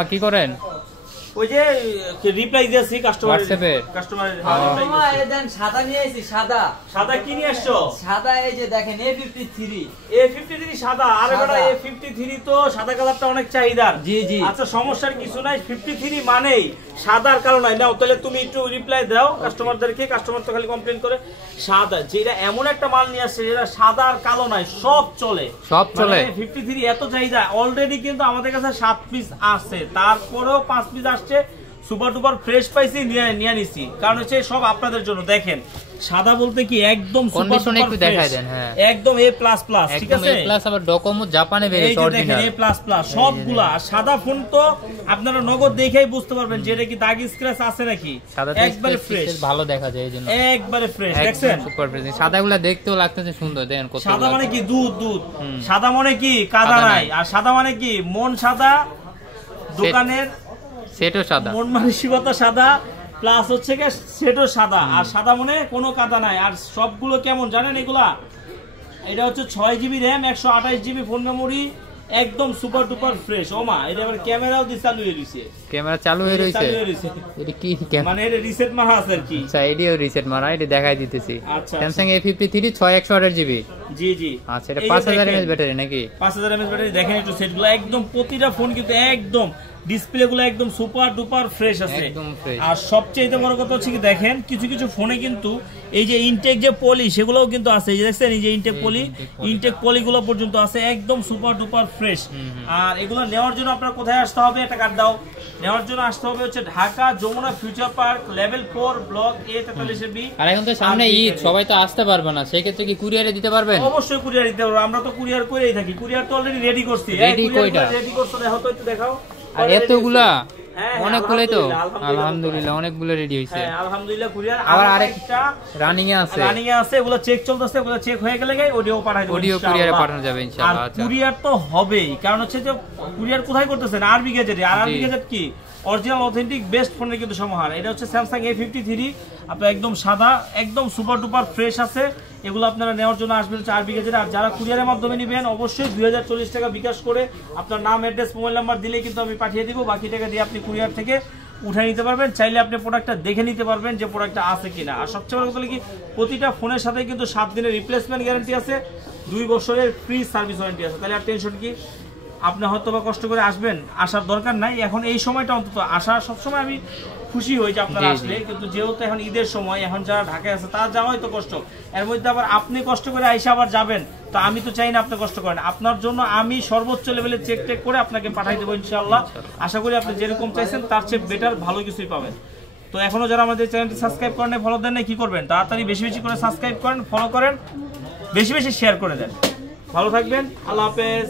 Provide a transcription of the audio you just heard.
কি করেন? ওই যে রিপ্লাই দিয়েছি হোয়াটসঅ্যাপে কাস্টমারের এই দেন সাদা নিয়ে আইছি সাদা কি নিয়ে আসছো? সাদা এই যে দেখেন A53 সাদা। আরে বেটা A53 তো সাদা কালারটা অনেক চাহিদার। জি জি। আচ্ছা সমস্যার কিছু নাই, 53 মানেই সাদার কারণ নাই। নাও তাহলে তুমি একটু রিপ্লাই দাও কাস্টমারদেরকে। কাস্টমার তো খালি কমপ্লেইন করে সাদা, যেটা এমন একটা মাল নিয়ে আসছে যেটা সাদা আর কালো নাই, সব চলে। 53 এত চাহিদা অলরেডি কিন্তু আমাদের কাছে 7 পিস আছে, তারপরেও 5 পিস আসছে। সুপার ডুপার ফ্রেশ পাইছি, নিয়ে নিছি, কারণ হচ্ছে সব আপনাদের জন্য। দেখেন সাদা বলতে কি একদম কন্ডিশন একটু দেখাই দেন। হ্যাঁ একদম A++, ঠিক আছে। A+ আবার ডকোমো জাপানে বেরিয়েছে অরিজিনাল। এই যে দেখেন A++ সবগুলা। সাদা ফোন তো আপনারা নগদ দেখেই বুঝতে পারবেন যে এটা কি দাগ স্ক্র্যাচ আছে নাকি। একবারে ফ্রেশ, ভালো দেখা যায় এইজন্য একবারে ফ্রেশ। দেখছেন সুপার ফ্রেশ। সাদাগুলা দেখতেও লাগতেছে সুন্দর। দেখেন কত সাদা মানে কি দুধ। সাদা মানে কি কাদা নাই। আর সাদা মানে কি মন সাদা, দোকানের সেটও সাদা, মন মানসিকতা সাদা, প্লাস হচ্ছে কি সেটও সাদা। আর সাদা মনে কোনো কাদা নাই। আর সবগুলো কেমন জানেন এগুলা? এটা হচ্ছে 6GB RAM, 128GB phone memory, একদম সুপার ডুপার ফ্রেশ। ওমা এটা আবার ক্যামেরাও দি চালু হয়ে রইছে। ক্যামেরা চালু হয়ে রইছে। এটা কি মানে এটা রিসেট মারা আছে আর কি। আচ্ছা এডিও রিসেট মারা, এটা দেখাই দিতেছি। আচ্ছা Samsung A53 6128GB। জি জি। আচ্ছা এটা 5000 mAh ব্যাটারি নাকি? 5000 mAh ব্যাটারি। দেখেন একটু সেটগুলো একদম প্রতিটা ফোন কিন্তু একদম ডিসপ্লে গুলো একদম সুপার ডুপার ফ্রেশ আছে। আর সবচেয়ে বড় কথা হচ্ছে কি দেখেন কিছু কিছু ফোনে কিন্তু এই যে ইনটেক যে পলি সেগুলোও কিন্তু আছে। এই যে দেখছেন এই যে ইনটেক পলিগুলো পর্যন্ত আছে, একদম সুপার ডুপার ফ্রেশ। আর এগুলো নেওয়ার জন্য আপনার কোথায় আসতে হবে? একটা কার্ড দাও। নেওয়ার জন্য আসতে হবে হচ্ছে Dhaka Jamuna future park level 4 block A43B। আর এখন তো সামনে ঈদ, সবাই তো আসতে পারবে না, সেই ক্ষেত্রে কি কুরিয়ারে দিতে পারবেন? অবশ্যই কুরিয়ার দিতে পারবো, আমরা তো কুরিয়ার করেই থাকি। কুরিয়ার তো অলরেডি রেডি করছি। রেডি কয়টা? রেডি করছো দেখো তো, একটু দেখাও। আর এতগুলা অনেকগুলাই তো আলহামদুলিল্লাহ অনেকগুলো রেডি হইছে। হ্যাঁ আলহামদুলিল্লাহ। কুরিয়ার আবার আরেকটা রানিং এ আছে, এগুলো চেক চলতেছে। এগুলো চেক হয়ে গেলে অডিও পাঠাই দেব, অডিও কুরিয়ারে পাঠানো যাবে ইনশাআল্লাহ। আচ্ছা কুরিয়ার তো হবেই, কারণ হচ্ছে যে কুরিয়ার কোথায় করতেছেন? আরবি গ্যাজেটে। আর আরবি গ্যাজেট কি অরিজিনাল অথেন্টিক বেস্ট ফোনের কিন্তু সমাহার। এটা হচ্ছে Samsung A53, আপনার একদম সাদা, একদম সুপার ডুপার ফ্রেশ আছে। এগুলো আপনারা নেওয়ার জন্য আসবেন হচ্ছে আরবি গ্যাজেটে। আর যারা কুরিয়ারের মাধ্যমে নেবেন অবশ্যই 2040 টাকা বিকাশ করে আপনার নাম, অ্যাড্রেস, মোবাইল নাম্বার দিলেই কিন্তু আমি পাঠিয়ে দিব। বাকি টাকা দিয়ে আপনি কুরিয়ার থেকে উঠাই নিতে পারবেন। চাইলে আপনি প্রোডাক্টটা দেখে নিতে পারবেন যে প্রোডাক্টটা আছে কিনা। আর সবচেয়ে বড় কথা হলো কি প্রতিটা ফোনের সাথে কিন্তু 7 দিনের রিপ্লেসমেন্ট গ্যারান্টি আছে, 2 বছরের ফ্রি সার্ভিস ওয়ারেন্টি আছে। তাহলে আর টেনশন কি? আপনি হয়তো বা কষ্ট করে আসবেন, আসার দরকার নাই। এখন এই সময়টা অন্তত আসা, সবসময় আমি খুশি হই যে আপনারা আসলে, কিন্তু যেহেতু এখন ঈদের সময়, এখন যারা ঢাকায় আছে তারা যাওয়াই তো কষ্ট। এর মধ্যে আবার আপনি কষ্ট করে আইসা আবার যাবেন, তো আমি তো চাই না আপনি কষ্ট করেন। আপনার জন্য আমি সর্বোচ্চ লেভেলে চেক করে আপনাকে পাঠাই দেবো ইনশাআল্লাহ। আশা করি আপনি যেরকম চাইছেন তার চেয়ে বেটার ভালো কিছুই পাবেন। তো এখনো যারা আমাদের চ্যানেলটি সাবস্ক্রাইব করেন, ফলো দেন না, কি করবেন? তাড়াতাড়ি বেশি বেশি করে সাবস্ক্রাইব করেন, ফলো করেন, বেশি বেশি শেয়ার করে দেন। ভালো থাকবেন, আল্লাহ হাফেজ।